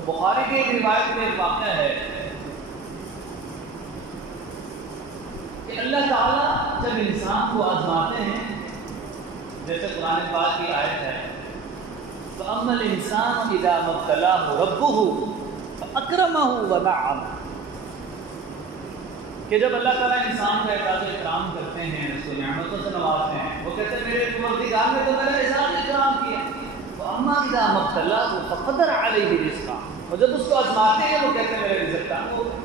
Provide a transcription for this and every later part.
تو بخاری کی ایک روایت میں ایک واقعہ ہے کہ اللہ تعالیٰ جب انسان کو آزماتے ہیں، جیسے قرآن پاک کی آیت ہے فَأَمَّا الْإِنسَانُ إِذَا مَا ابْتَلَاهُ رَبُّهُ فَأَكْرَمَهُ وَنَعَّمَهُ، کہ جب اللہ تعالیٰ انسان کا اعزاز و اکرام کرتے ہیں، اس کو نعمتوں سے نوازتے ہیں، وہ کہتے ہیں میرے پروردگار نے تو میرا اعزاز و اکرام کیا، وَأَمَّا إِذَا مَا ابْتَلَاهُ فَقَدَرَ عَلَيْهِ رِزْقَهُ، اور جب اس کو آزماتے ہیں وہ کہتے ہیں میرے رزق کم ہو گیا۔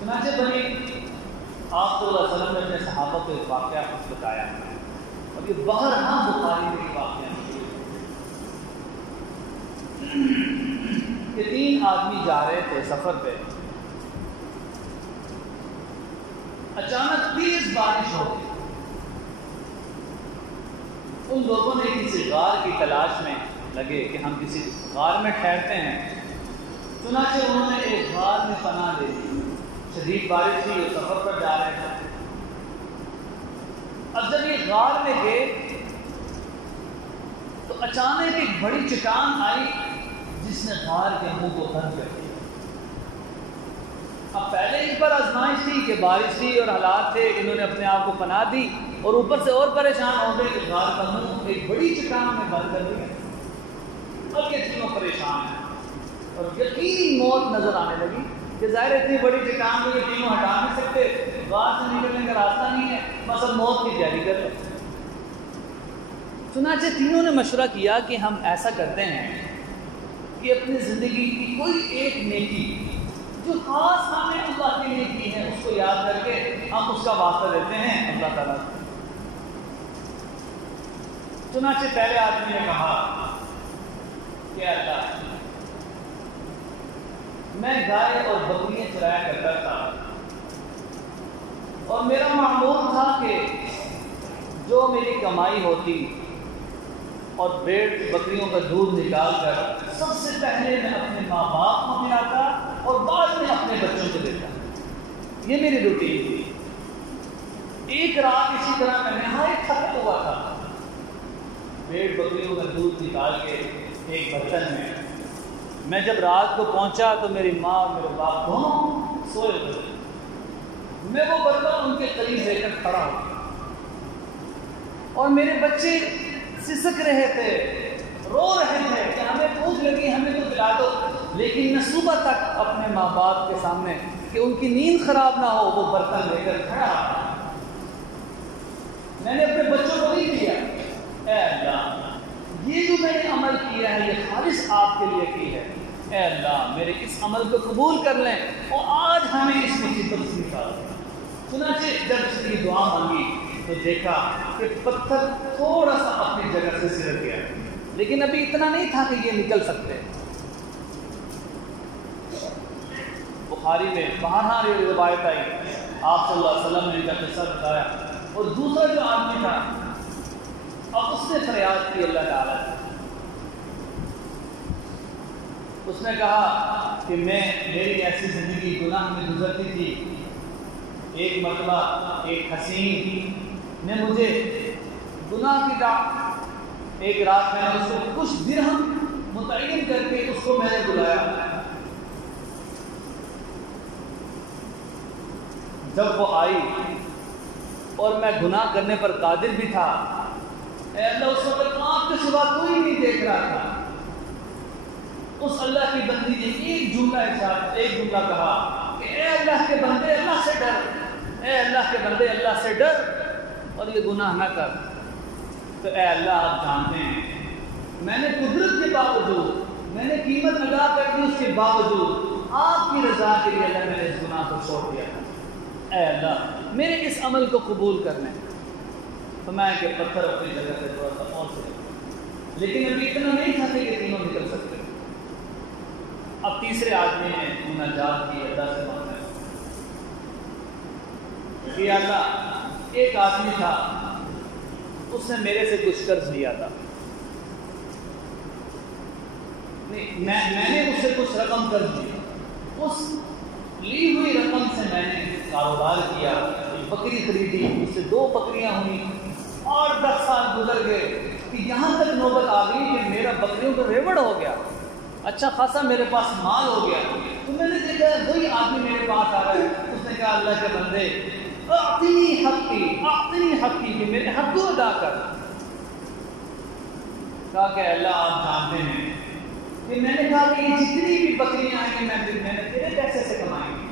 چنانچہ بنی آپ صلی اللہ علیہ وسلم نے اپنے صحابہ کو ایک واقعہ کچھ بتایا، اور یہ بہرحال بخاری میں ایک واقعہ کہ 3 آدمی جا رہے تھے سفر پہ، اچانک تیز بارش ہو گئی۔ ان لوگوں نے کسی غار کی تلاش میں لگے کہ ہم کسی غار میں ٹھہرتے ہیں، چنانچہ انہوں نے ایک غار میں پناہ لے لی۔ شدید بارش تھی اور سفر پر جا رہے تھے۔ اب جب یہ غار میں گئے تو اچانک ایک بڑی چٹان آئی جس نے غار کے منہ کو بند کر دیا۔ اب پہلے ان پر آزمائش تھی کہ بارش تھی اور حالات تھے، انہوں نے اپنے آپ کو پناہ دی اور اوپر سے اور پریشان ہو گئے کہ غار کا منہ ایک بڑی چٹان میں بند کر دیا۔ اب یہ تینوں پریشان ہیں اور یقینی موت نظر آنے لگی کہ ظاہر اتنی بڑی چٹان کو یہ تینوں ہٹا نہیں سکتے، غار سے نکلنے کا راستہ نہیں ہے، بس اب موت کی تیاری کر لو۔ چنانچہ تینوں نے مشورہ کیا کہ ہم ایسا کرتے ہیں کہ اپنی زندگی کی کوئی ایک نیکی جو خاص ہم نے اللہ کے لیے کی ہے اس کو یاد کر کے ہم اس کا واسطہ دیتے ہیں اللہ تعالیٰ سے۔ چنانچہ پہلے آدمی نے کہا کہ اللہ میں گائے اور بکریاں چرایا کرتا تھا اور میرا معمول تھا کہ جو میری کمائی ہوتی اور بھیڑ بکریوں کا دودھ نکال کر سب سے پہلے میں اپنے ماں باپ کو کھلاتا اور بعد میں اپنے بچوں کو دیتا۔ یہ میری روٹین تھی۔ ایک رات اسی طرح میں نہایت تھکا ہوا تھا، بھیڑ بکریوں کا دودھ نکال کے ایک برتن میں جب رات کو پہنچا تو میری ماں اور میرے باپ دونوں سوئے ہوئے، میں وہ برتن ان کے قریب لے کر کھڑا ہوں اور میرے بچے سسک رہے تھے، رو رہے تھے کہ ہمیں بھوک لگی، ہمیں تو پلا دو، لیکن نہ صبح تک اپنے ماں باپ کے سامنے کہ ان کی نیند خراب نہ ہو وہ برتن لے کر کھڑا۔ میں نے اپنے بچوں کو نہیں دیا، اے اللہ یہ جو میں نے عمل کیا ہے یہ خالص آپ کے لیے کی ہے، اے اللہ میرے اس عمل کو قبول کر لیں اور آج ہمیں اس مصیبت سے نکال دیں۔ چنانچہ جب اس کی دعا مانگی تو دیکھا کہ پتھر تھوڑا سا اپنی جگہ سے سرک گیا، لیکن ابھی اتنا نہیں تھا کہ یہ نکل سکتے۔ بخاری میں بہرحال یہ روایت آئی، آپ صلی اللہ علیہ وسلم نے ان کا قصہ بتایا، اور دوسرا جو آدمی تھا اب اس نے فریاد کی اللہ تعالیٰ سے، اس نے کہا کہ میری ایسی زندگی گناہ میں گزرتی تھی، ایک مرتبہ ایک حسین نے مجھے گناہ کی ایک رات میں نے اس کو کچھ درہم متعین کر کے اس کو میں نے بلایا، جب وہ آئی اور میں گناہ کرنے پر قادر بھی تھا، اے اللہ اس وقت آپ کے سوا کوئی نہیں دیکھ رہا تھا، اس اللہ کی بندی نے ایک جملہ کہا کہ اے اللہ کے بندے اللہ سے ڈر، اے اللہ کے بندے اللہ سے ڈر اور یہ گناہ نہ کر۔ تو اے اللہ آپ جانتے ہیں میں نے قدرت کے باوجود، میں نے قیمت ادا کر دی اس کے باوجود آپ کی رضا کے لیے اللہ میں نے اس گناہ کو چھوڑ دیا تھا، اے اللہ میرے اس عمل کو قبول کر لیں۔ تو میں کہ پتھر اپنی جگہ سے تھوڑا سا اور سے، لیکن ابھی اتنا نہیں تھا کہ یہ تینوں نکل سکتے۔ اب تیسرے آدمی نے مناجات کی، اللہ سے مانگا کہ اللہ ایک آدمی تھا اس نے میرے سے کچھ قرض لیا تھا، میں نے اس سے کچھ رقم قرض لی، اس لی ہوئی رقم سے میں نے کاروبار کیا، بکری خریدی، اس سے 2 بکریاں ہوئی اور 10 سال گزر گئے، کہ یہاں تک نوبت آ گئی کہ میرا بکریوں کا ریوڑ ہو گیا، اچھا خاصا میرے پاس مال ہو گیا، تو میں نے دیکھا وہی آدمی میرے پاس آ رہا ہے، اس نے کہا اللہ کے بندے اعطنی حقی کہ میرے حق کو ادا کر۔ کہا کہ اللہ آپ جانتے ہیں کہ میں نے کہا کہ یہ جتنی بھی بکریاں آئیں گی میں نے تیرے پیسے سے کمائیں گی،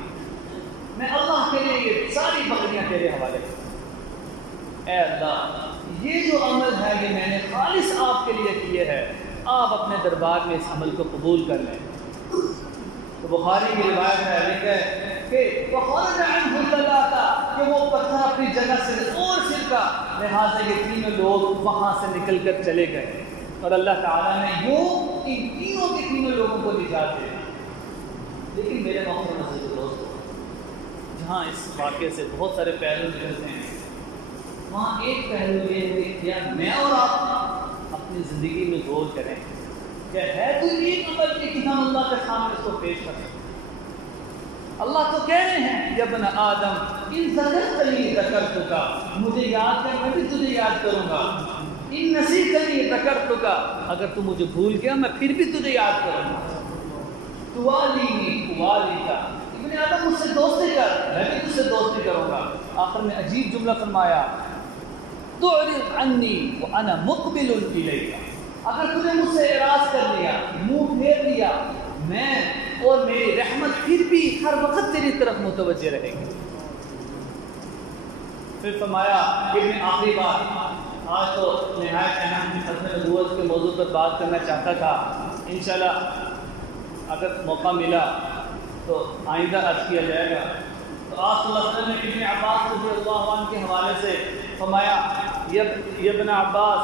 میں اللہ کے لیے یہ ساری بکریاں تیرے حوالے کروں۔ اے اللہ یہ جو عمل ہے یہ میں نے خالص آپ کے لیے کیے ہے، آپ اپنے دربار میں اس عمل کو قبول کر لیں۔ تو بخاری کی روایت ہے لکھا ہے کہ فخرج عنہ الثلاثہ کہ وہ پتھر اپنی جگہ سے اور سرکا، لہٰذا یہ تینوں لوگ وہاں سے نکل کر چلے گئے اور اللہ تعالیٰ نے یوں ان تینوں کے تینوں لوگوں کو نجات دے دی۔ لیکن میرے محترم عزیز و دوستو، جہاں اس واقعے سے بہت سارے پہلو نکلتے ہیں، وہاں ایک پہلو یہ ہے کہ کیا میں اور آپ اپنی زندگی میں غور کریں کہ ہے کوئی ایک عمل کہ ہم اللہ کے سامنے اس کو پیش کر سکیں۔ اللہ تو کہہ رہے ہیں یا ابن آدم ان ذکرتنی ذکرتک، مجھے یاد کر میں بھی تجھے یاد کروں گا، ان نسیتنی ذکرتک، اگر تو مجھے بھول گیا میں پھر بھی تجھے یاد کروں گا، توالینی اوالیک، ابن آدم مجھ سے دوستی کر میں بھی تجھ سے دوستی کروں گا۔ آخر میں عجیب جملہ فرمایا تعرض عنی وانا مقبل الیک، اگر تم نے مجھ سے اعراض کر لیا، منہ پھیر لیا، میں اور میری رحمت پھر بھی ہر وقت تیری طرف متوجہ رہے گی۔ پھر فرمایا کہ میں آخری بات، آج تو نہایت اہم ختم نبوت کے موضوع پر بات کرنا چاہتا تھا، انشاءاللہ اگر موقع ملا تو آئندہ عرض کیا جائے گا۔ تو آپ صلی اللہ علیہ وسلم نے ابن عباس رضی اللہ عنہ کے حوالے سے فرمایا یا ابن عباس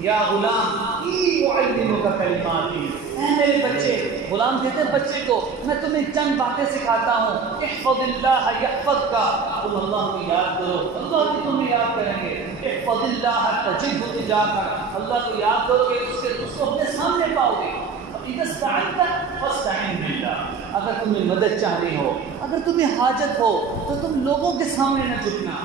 یا غلام انی اعلمک کلمات، اے میرے بچے، غلام کہتے ہیں بچے کو، میں تمہیں چند باتیں سکھاتا ہوں، احفظ اللہ یحفظک، تم اللہ کو یاد کرو اللہ بھی تمہیں یاد کریں گے، احفظ اللہ تجدہ تجاہک، اللہ کو یاد کرو گے اس کو اپنے سامنے پاؤ گے، اذا استعنت فاستعن باللہ، اگر تمہیں مدد چاہنی ہو، اگر تمہیں حاجت ہو تو تم لوگوں کے سامنے نہ جھکنا،